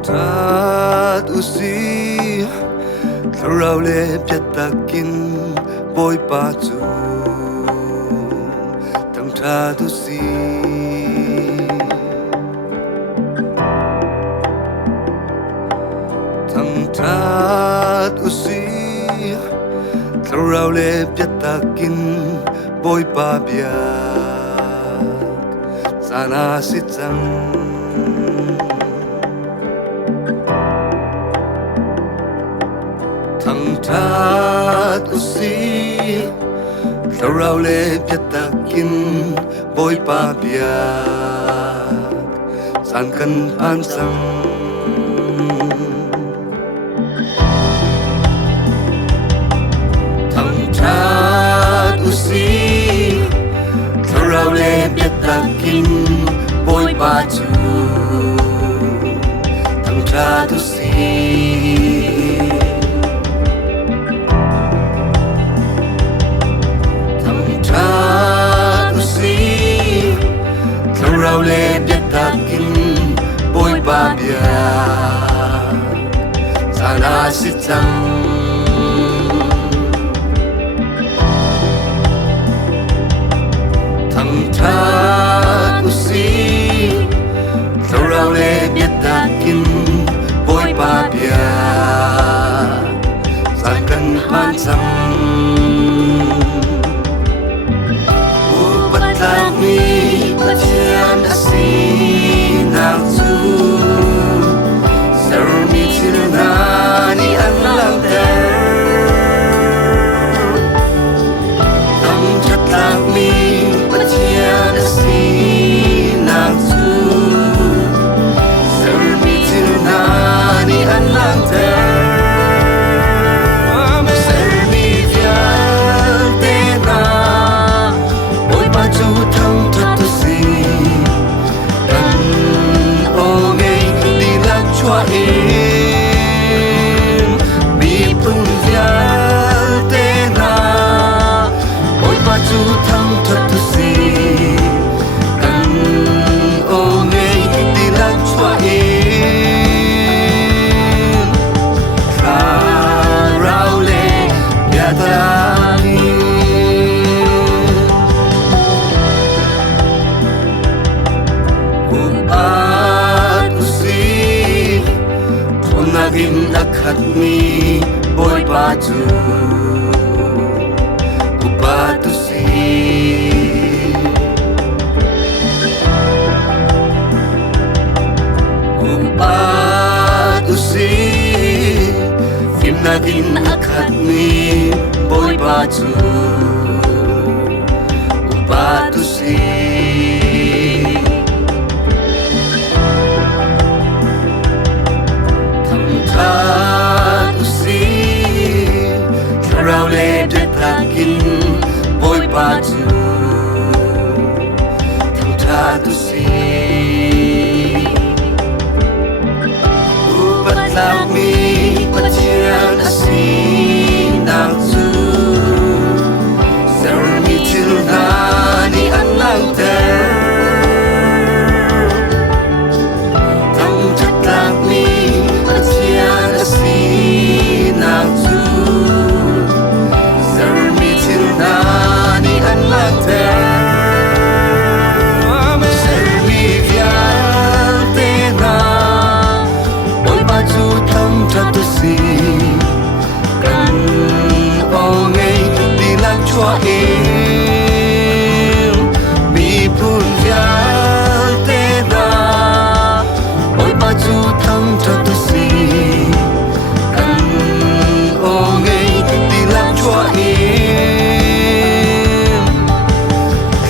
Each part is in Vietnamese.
Tat usi Tharau le piatakin boy patu Tam tat usi Tam tat usi Tharau le piatakin boy pa biak Sana sitang Thằng thát usi Tharau le piatakin boy pa biak San kan pansang Thằng thát usi Tharau le piatakin boy pa chu Thằng thát usi Tharau le piatakin boy pa biak Sana sitang Thằng thát usi Tharau le piatakin boy pa biak San kan pansang Upatami Patian asinang tu Sarmi tirnani alang ter Tam chatami Patian asinang tu Sarmi tirnani alang ter Sarmi vial tena Boy baju thang thatu si Chua in Bi pun vial te na Oi pa chu thang thật tu si Kan o ngay đi lạc chua in Kha rao le ya ta Naging akhat mi boy patu Upatu si Upatu si Film naging akhat mi boy patu Upatu si Thát usi Tharau le piatakin boy patu Thằng thát usi Upatlang mi Patian asinang tu Sarmi tirnani alang ter Thằng chatlang mi Asinang tu Sarmi tirnani alang ter Sarmi vial tena Boy baju thang thatu si Kan o ngay đi lạc chua in Bi pun vial tena Boy baju thang thatu si Chua in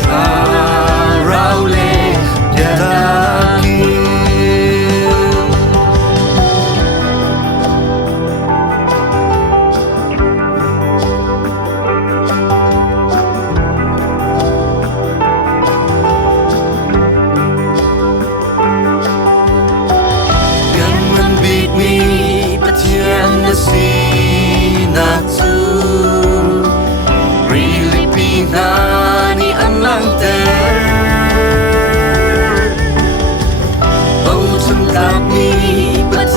Kha rao le piatakin Yang man big mi Patian asinang tu Really pinani alang ter Oh, some love me, but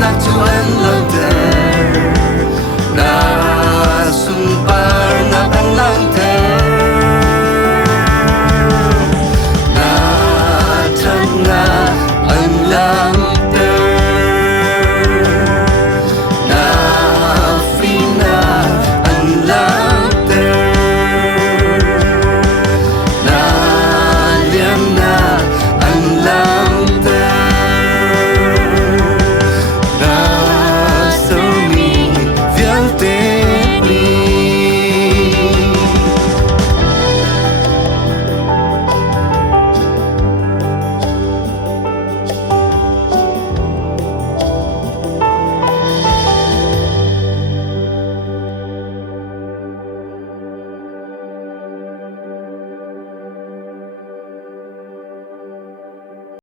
nạc chú ăn